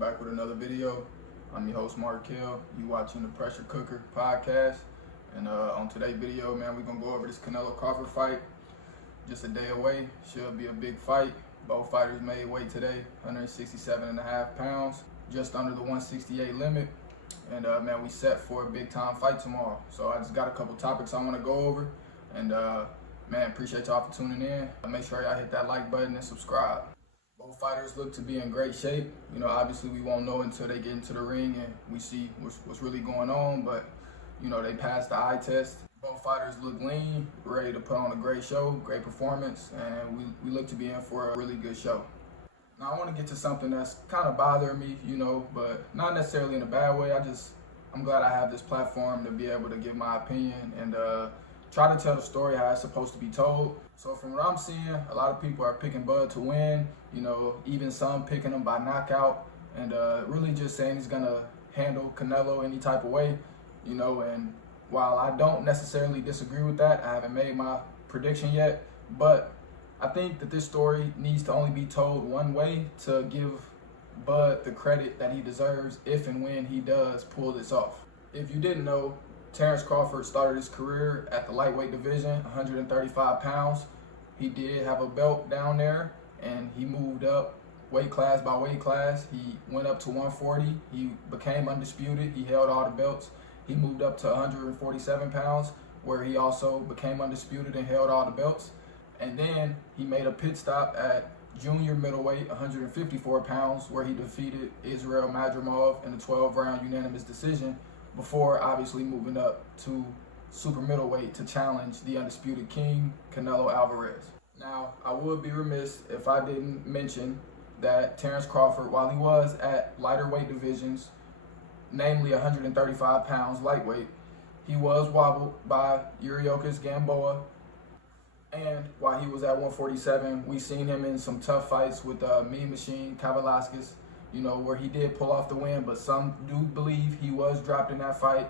back with another video. I'm your host Markel. You watching the Pressure Cooker podcast, and on today's video, man, we're gonna go over this Canelo Crawford fight. Just a day away, should be a big fight. Both fighters made weight today, 167.5 pounds, just under the 168 limit. And man, we set for a big time fight tomorrow. So I just got a couple topics I want to go over, and man, appreciate y'all for tuning in. Make sure y'all hit that like button and subscribe. Both fighters look to be in great shape. You know, obviously we won't know until they get into the ring and we see what's really going on, but you know, they passed the eye test. Both fighters look lean, ready to put on a great show, great performance, and we look to be in for a really good show. Now I want to get to something that's kind of bothering me, you know, but not necessarily in a bad way. I'm glad I have this platform to be able to give my opinion and try to tell the story how it's supposed to be told. So from what I'm seeing, a lot of people are picking Bud to win, you know, even some picking him by knockout, and really just saying he's gonna handle Canelo any type of way, you know. And while I don't necessarily disagree with that, I haven't made my prediction yet, but I think that this story needs to only be told one way to give Bud the credit that he deserves if and when he does pull this off. If you didn't know, Terrence Crawford started his career at the lightweight division, 135 pounds. He did have a belt down there, and he moved up weight class by weight class. He went up to 140. He became undisputed. He held all the belts. He moved up to 147 pounds, where he also became undisputed and held all the belts. And then he made a pit stop at junior middleweight, 154 pounds, where he defeated Israel Madrimov in a 12-round unanimous decision, before obviously moving up to super middleweight to challenge the undisputed king, Canelo Alvarez. Now, I would be remiss if I didn't mention that Terrence Crawford, while he was at lighter weight divisions, namely 135 pounds lightweight, he was wobbled by Yuriorkis Gamboa. And while he was at 147, we seen him in some tough fights with Mean Machine Kavaliauskas, you know, where he did pull off the win, but some do believe he was dropped in that fight.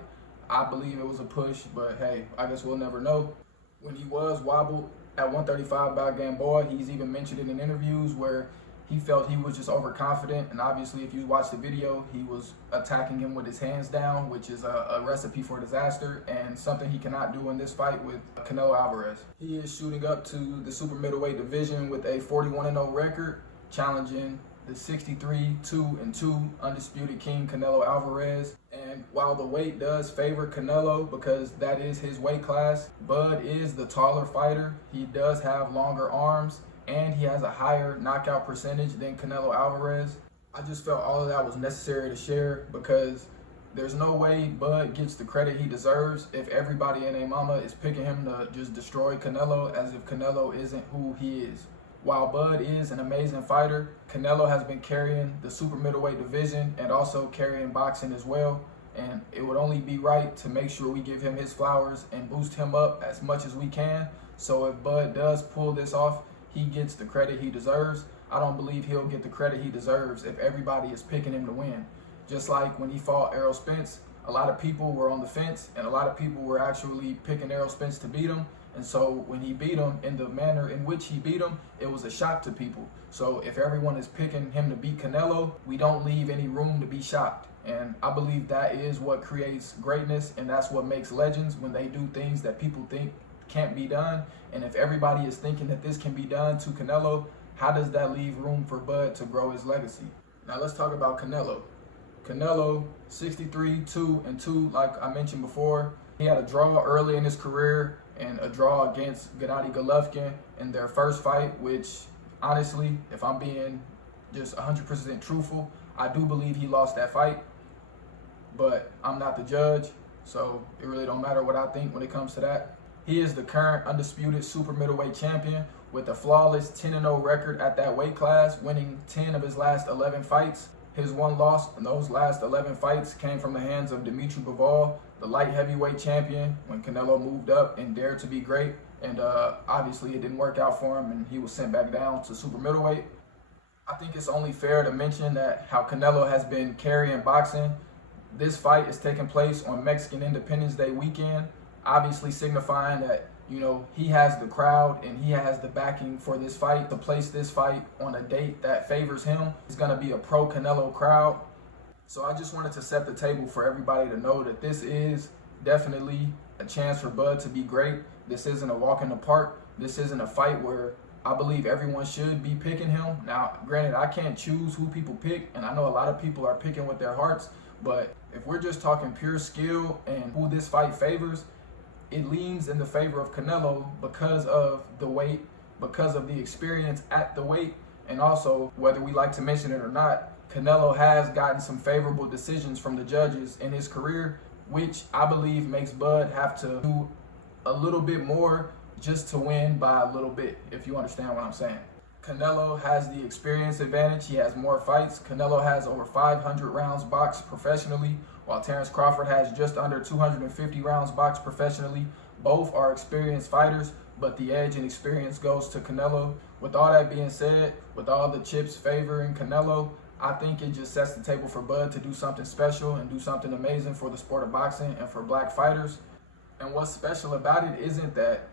I believe it was a push, but hey, I guess we'll never know. When he was wobbled at 135 by Gamboa, he's even mentioned it in interviews where he felt he was just overconfident, and obviously if you watch the video, he was attacking him with his hands down, which is a recipe for disaster and something he cannot do in this fight with Canelo Alvarez. He is shooting up to the super middleweight division with a 41-0 record, challenging the 63-2-2 undisputed king Canelo Alvarez. And while the weight does favor Canelo because that is his weight class, Bud is the taller fighter. He does have longer arms, and he has a higher knockout percentage than Canelo Alvarez. I just felt all of that was necessary to share because there's no way Bud gets the credit he deserves if everybody and their mama is picking him to just destroy Canelo, as if Canelo isn't who he is. While Bud is an amazing fighter, Canelo has been carrying the super middleweight division and also carrying boxing as well. And it would only be right to make sure we give him his flowers and boost him up as much as we can. So if Bud does pull this off, he gets the credit he deserves. I don't believe he'll get the credit he deserves if everybody is picking him to win. Just like when he fought Errol Spence, a lot of people were on the fence and a lot of people were actually picking Errol Spence to beat him. And so when he beat him in the manner in which he beat him, it was a shock to people. So if everyone is picking him to beat Canelo, we don't leave any room to be shocked. And I believe that is what creates greatness, and that's what makes legends, when they do things that people think can't be done. And if everybody is thinking that this can be done to Canelo, how does that leave room for Bud to grow his legacy? Now let's talk about Canelo. Canelo, 63-2-2, like I mentioned before. He had a draw early in his career and a draw against Gennady Golovkin in their first fight, which honestly, if I'm being just 100% truthful, I do believe he lost that fight, but I'm not the judge, so it really don't matter what I think when it comes to that. He is the current undisputed super middleweight champion with a flawless 10-0 record at that weight class, winning 10 of his last 11 fights. His one loss in those last 11 fights came from the hands of Dimitri Bivol, the light heavyweight champion, when Canelo moved up and dared to be great. And obviously it didn't work out for him and he was sent back down to super middleweight. I think it's only fair to mention that how Canelo has been carrying boxing. This fight is taking place on Mexican Independence Day weekend, obviously signifying that, he has the crowd and he has the backing for this fight. To place this fight on a date that favors him, it's going to be a pro Canelo crowd. So I just wanted to set the table for everybody to know that this is definitely a chance for Bud to be great. This isn't a walk in the park. This isn't a fight where I believe everyone should be picking him. Now, granted, I can't choose who people pick, and I know a lot of people are picking with their hearts, but if we're just talking pure skill and who this fight favors, it leans in the favor of Canelo because of the weight, because of the experience at the weight, and also, whether we like to mention it or not, Canelo has gotten some favorable decisions from the judges in his career, which I believe makes Bud have to do a little bit more just to win by a little bit, if you understand what I'm saying. Canelo has the experience advantage. He has more fights. Canelo has over 500 rounds boxed professionally, while Terence Crawford has just under 250 rounds boxed professionally. Both are experienced fighters, but the edge and experience goes to Canelo. With all that being said, with all the chips favoring Canelo, I think it just sets the table for Bud to do something special and do something amazing for the sport of boxing and for black fighters. And what's special about it isn't that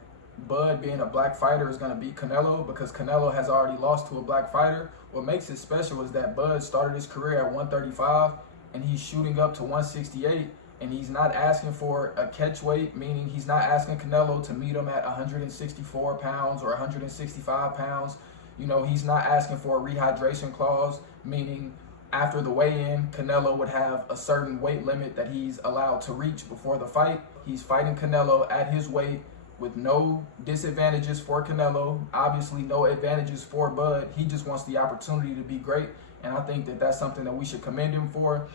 Bud being a black fighter is going to beat Canelo, because Canelo has already lost to a black fighter. What makes it special is that Bud started his career at 135 and he's shooting up to 168, and he's not asking for a catch weight, meaning he's not asking Canelo to meet him at 164 pounds or 165 pounds. He's not asking for a rehydration clause, meaning after the weigh-in, Canelo would have a certain weight limit that he's allowed to reach before the fight. He's fighting Canelo at his weight with no disadvantages for Canelo, obviously no advantages for Bud. He just wants the opportunity to be great, and I think that that's something that we should commend him for.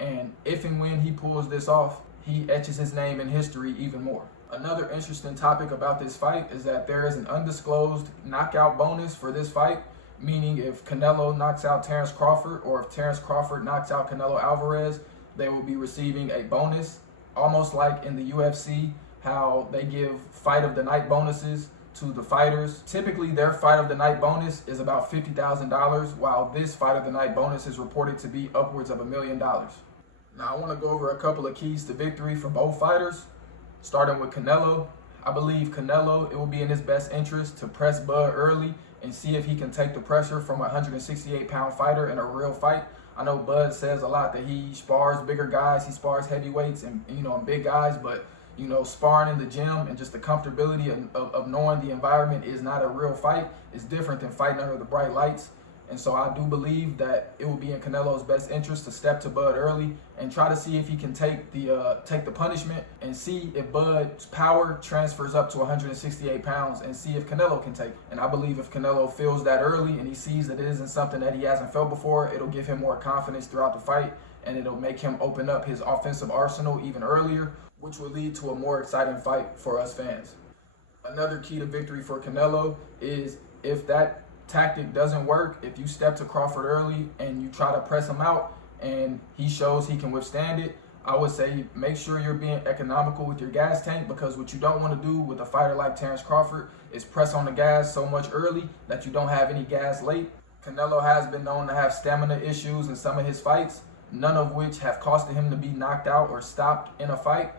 And if and when he pulls this off, he etches his name in history even more. Another interesting topic about this fight is that there is an undisclosed knockout bonus for this fight, meaning if Canelo knocks out Terence Crawford or if Terence Crawford knocks out Canelo Alvarez, they will be receiving a bonus, almost like in the UFC, how they give fight of the night bonuses to the fighters. Typically, their fight of the night bonus is about $50,000, while this fight of the night bonus is reported to be upwards of $1 million. Now, I want to go over a couple of keys to victory for both fighters. Starting with Canelo, I believe Canelo, it will be in his best interest to press Bud early and see if he can take the pressure from a 168-pound fighter in a real fight. I know Bud says a lot that he spars bigger guys, he spars heavyweights and big guys, but sparring in the gym and just the comfortability of knowing the environment is not a real fight is different than fighting under the bright lights. And so I do believe that it will be in Canelo's best interest to step to Bud early and try to see if he can take the punishment and see if Bud's power transfers up to 168 pounds and see if Canelo can take it. And I believe if Canelo feels that early and he sees that it isn't something that he hasn't felt before, it'll give him more confidence throughout the fight, and it'll make him open up his offensive arsenal even earlier, which will lead to a more exciting fight for us fans. Another key to victory for Canelo is if that tactic doesn't work, if you step to Crawford early and you try to press him out and he shows he can withstand it, I would say make sure you're being economical with your gas tank, because what you don't want to do with a fighter like Terence Crawford is press on the gas so much early that you don't have any gas late. Canelo has been known to have stamina issues in some of his fights, none of which have costed him to be knocked out or stopped in a fight.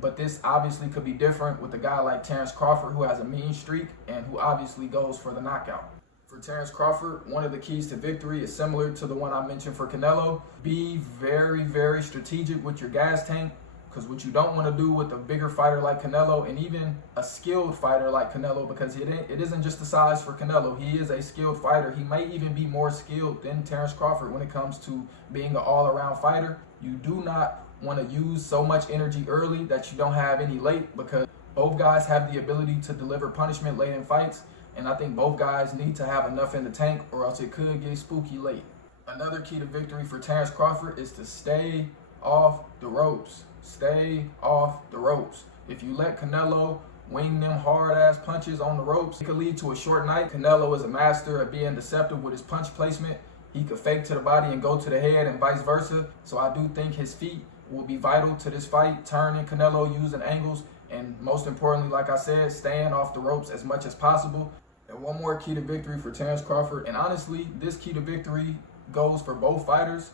But this obviously could be different with a guy like Terence Crawford, who has a mean streak and who obviously goes for the knockout. For Terence Crawford, one of the keys to victory is similar to the one I mentioned for Canelo. Be very, very strategic with your gas tank, because what you don't want to do with a bigger fighter like Canelo, and even a skilled fighter like Canelo, because it isn't just the size for Canelo. He is a skilled fighter. He may even be more skilled than Terence Crawford when it comes to being an all-around fighter. You do not want to use so much energy early that you don't have any late, because both guys have the ability to deliver punishment late in fights, and I think both guys need to have enough in the tank or else it could get spooky late. Another key to victory for Terence Crawford is to stay off the ropes. Stay off the ropes. If you let Canelo wing them hard-ass punches on the ropes, it could lead to a short night. Canelo is a master at being deceptive with his punch placement. He could fake to the body and go to the head and vice versa. So I do think his feet will be vital to this fight, turning Canelo, using angles, and most importantly, like I said, staying off the ropes as much as possible. And one more key to victory for Terence Crawford, and honestly, this key to victory goes for both fighters,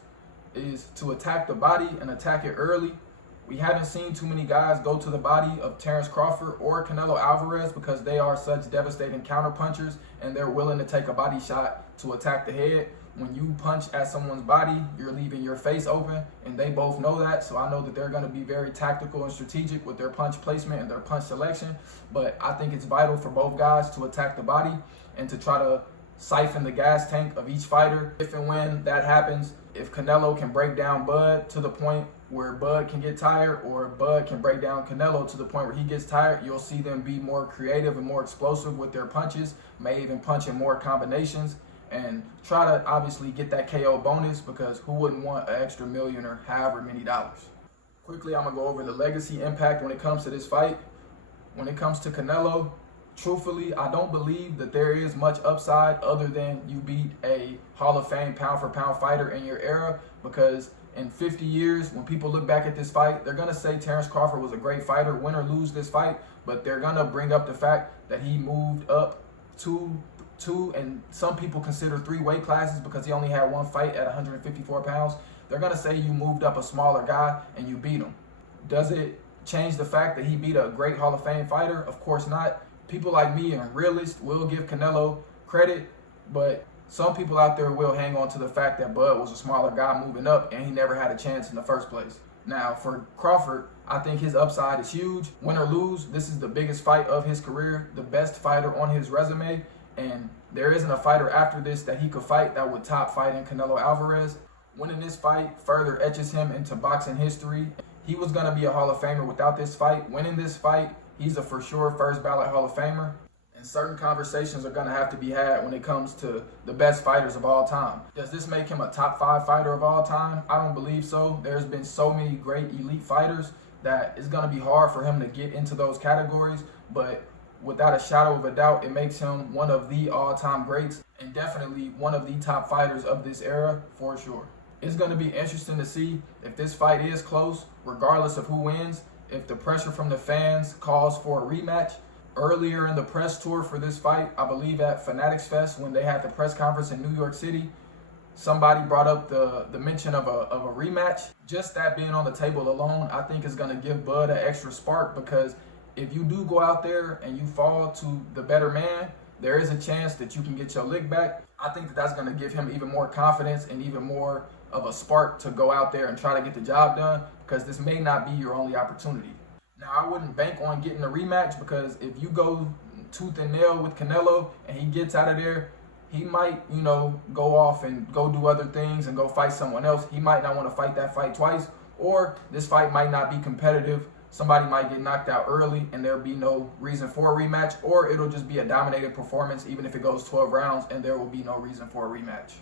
is to attack the body and attack it early We haven't seen too many guys go to the body of Terrence Crawford or Canelo Alvarez because they are such devastating counterpunchers and they're willing to take a body shot to attack the head. When you punch at someone's body, you're leaving your face open, and they both know that. So I know that they're going to be very tactical and strategic with their punch placement and their punch selection. But I think it's vital for both guys to attack the body and to try to siphon the gas tank of each fighter. If and when that happens, if Canelo can break down Bud to the point where Bud can get tired, or Bud can break down Canelo to the point where he gets tired, you'll see them be more creative and more explosive with their punches, may even punch in more combinations, and try to obviously get that KO bonus, because who wouldn't want an extra million or however many dollars. Quickly, I'm going to go over the legacy impact when it comes to this fight. When it comes to Canelo, truthfully, I don't believe that there is much upside other than you beat a Hall of Fame pound-for-pound fighter in your era, because in 50 years, when people look back at this fight, they're going to say Terrence Crawford was a great fighter, win or lose this fight, but they're going to bring up the fact that he moved up two, and some people consider 3 weight classes because he only had one fight at 154 pounds. They're going to say you moved up a smaller guy and you beat him. Does it change the fact that he beat a great Hall of Fame fighter? Of course not. People like me and realists will give Canelo credit, but some people out there will hang on to the fact that Bud was a smaller guy moving up and he never had a chance in the first place. Now, for Crawford, I think his upside is huge. Win or lose, this is the biggest fight of his career, the best fighter on his resume, and there isn't a fighter after this that he could fight that would top fighting Canelo Alvarez. Winning this fight further etches him into boxing history. He was going to be a Hall of Famer without this fight. Winning this fight, he's a for sure first ballot Hall of Famer. And certain conversations are going to have to be had when it comes to the best fighters of all time. Does this make him a top 5 fighter of all time? I don't believe so. There's been so many great elite fighters that it's going to be hard for him to get into those categories. But without a shadow of a doubt, it makes him one of the all-time greats and definitely one of the top fighters of this era for sure. It's going to be interesting to see if this fight is close, regardless of who wins, if the pressure from the fans calls for a rematch. Earlier in the press tour for this fight, I believe at Fanatics Fest, when they had the press conference in New York City, somebody brought up the mention of a rematch. Just that being on the table alone, I think is going to give Bud an extra spark, because if you do go out there and you fall to the better man, there is a chance that you can get your lick back. I think that that's going to give him even more confidence and even more of a spark to go out there and try to get the job done, because this may not be your only opportunity. Now, I wouldn't bank on getting a rematch, because if you go tooth and nail with Canelo and he gets out of there, he might, go off and go do other things and go fight someone else. He might not want to fight that fight twice, or this fight might not be competitive. Somebody might get knocked out early and there'll be no reason for a rematch, or it'll just be a dominated performance even if it goes 12 rounds and there will be no reason for a rematch.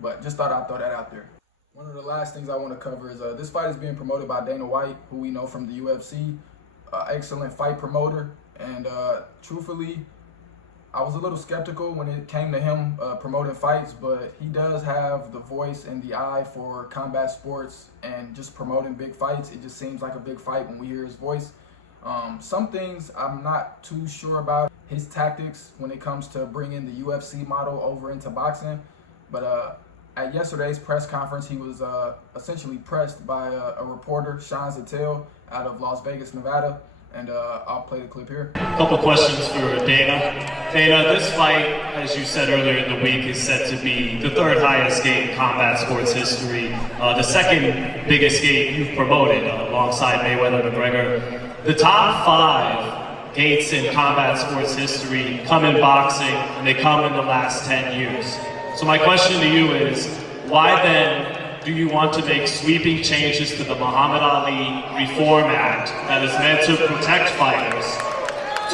But just thought I'd throw that out there. One of the last things I want to cover is this fight is being promoted by Dana White, who we know from the UFC. Excellent fight promoter, and truthfully, I was a little skeptical when it came to him promoting fights, but he does have the voice and the eye for combat sports and just promoting big fights. It just seems like a big fight when we hear his voice. Some things I'm not too sure about his tactics when it comes to bringing the UFC model over into boxing, but at yesterday's press conference, he was essentially pressed by a reporter, Sean Zattel, out of Las Vegas, Nevada, and I'll play the clip here. A couple questions for Dana. Dana, this fight, as you said earlier in the week, is set to be the 3rd highest gate in combat sports history, the 2nd biggest gate you've promoted alongside Mayweather-McGregor. The top 5 gates in combat sports history come in boxing, and they come in the last 10 years. So my question to you is, why then do you want to make sweeping changes to the Muhammad Ali Reform Act that is meant to protect fighters,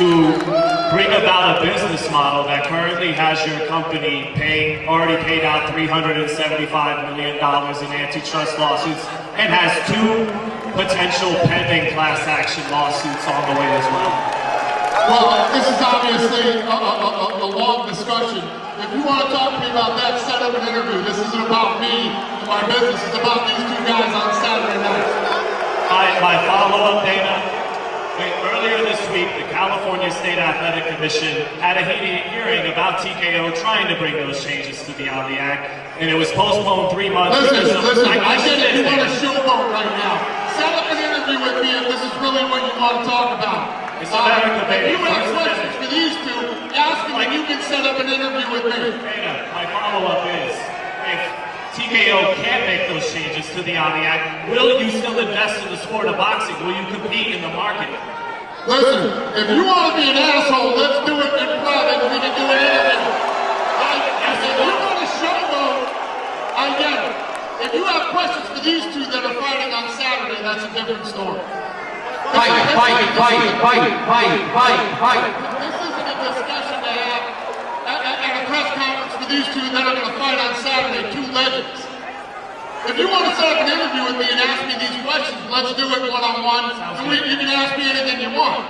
to bring about a business model that currently has your company already paid out $375 million in antitrust lawsuits and has 2 potential pending class action lawsuits on the way as well? Well, this is obviously a long discussion. If you want to talk to me about that, set up an interview. This isn't about me and my business. It's about these 2 guys on Saturday night. My follow-up, Dana. Earlier this week, the California State Athletic Commission had a hearing about TKO trying to bring those changes to the Ali Act, and it was postponed 3 months. Listen, I get it. You want to showboat right now. set up an interview with me if this is really what you want to talk about. It's America, baby. If you have questions for these two, ask them and you can set up an interview with me. My follow-up is, if TKO can't make those changes to the Omniac, will you still invest in the sport of boxing? Will you compete in the market? Listen, if you want to be an asshole, let's do it in private. We can do it anything. If you want to showboat, I get it. If you have questions for these two that are fighting on Saturday, that's a different story. Fight. This isn't a discussion to have at a press conference for these two that are going to fight on Saturday, two legends. If you want to set up an interview with me and ask me these questions, let's do it one-on-one. You can ask me anything you want.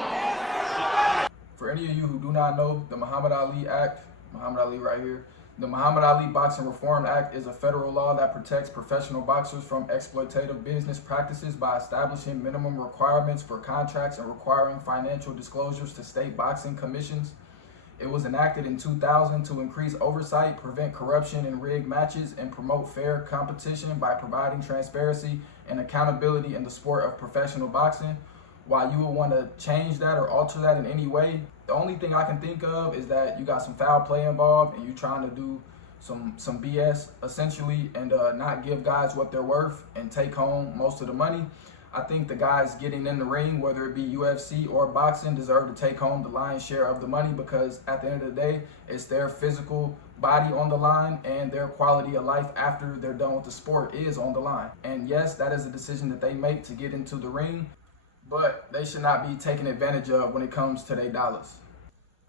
For any of you who do not know, the Muhammad Ali Act, Muhammad Ali right here, the Muhammad Ali Boxing Reform Act is a federal law that protects professional boxers from exploitative business practices by establishing minimum requirements for contracts and requiring financial disclosures to state boxing commissions. It was enacted in 2000 to increase oversight, prevent corruption in rigged matches, and promote fair competition by providing transparency and accountability in the sport of professional boxing. While you will want to change that or alter that in any way, the only thing I can think of is that you got some foul play involved and you're trying to do some BS essentially and not give guys what they're worth and take home most of the money. I think the guys getting in the ring, whether it be UFC or boxing, deserve to take home the lion's share of the money because at the end of the day, it's their physical body on the line and their quality of life after they're done with the sport is on the line. And yes, that is a decision that they make to get into the ring, but they should not be taken advantage of when it comes to their dollars.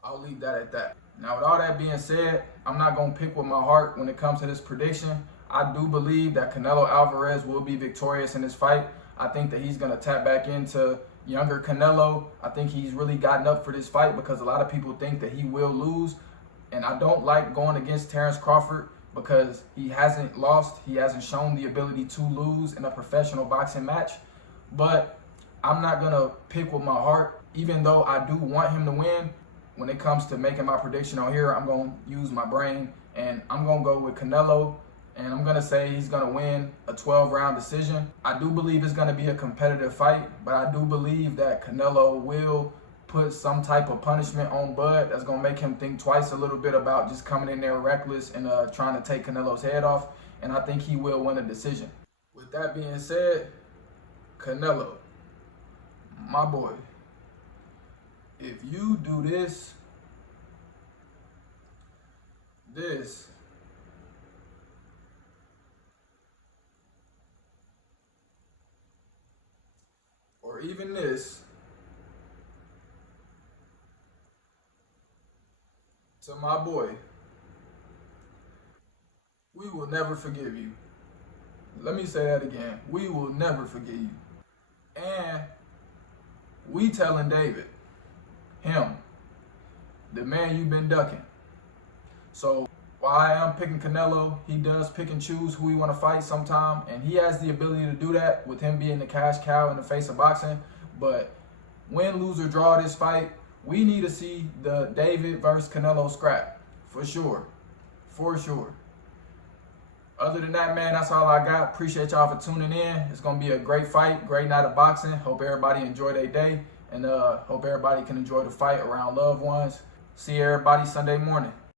I'll leave that at that. Now, with all that being said, I'm not going to pick with my heart when it comes to this prediction. I do believe that Canelo Alvarez will be victorious in this fight. I think that he's going to tap back into younger Canelo. I think he's really gotten up for this fight because a lot of people think that he will lose. And I don't like going against Terrence Crawford because he hasn't lost. He hasn't shown the ability to lose in a professional boxing match. But I'm not going to pick with my heart, even though I do want him to win. When it comes to making my prediction on here, I'm going to use my brain. And I'm going to go with Canelo. And I'm going to say he's going to win a 12-round decision. I do believe it's going to be a competitive fight, but I do believe that Canelo will put some type of punishment on Bud that's going to make him think twice a little bit about just coming in there reckless and trying to take Canelo's head off. And I think he will win a decision. With that being said, Canelo, my boy, if you do this, or even this to my boy, we will never forgive you. Let me say that again. We will never forgive you. And we telling David, him, the man you've been ducking. So while I am picking Canelo, he does pick and choose who he want to fight sometime, and he has the ability to do that with him being the cash cow in the face of boxing. But win, lose, or draw this fight, we need to see the David versus Canelo scrap, for sure, for sure. Other than that, man, that's all I got. Appreciate y'all for tuning in. It's going to be a great fight, great night of boxing. Hope everybody enjoy their day, and hope everybody can enjoy the fight around loved ones. See everybody Sunday morning.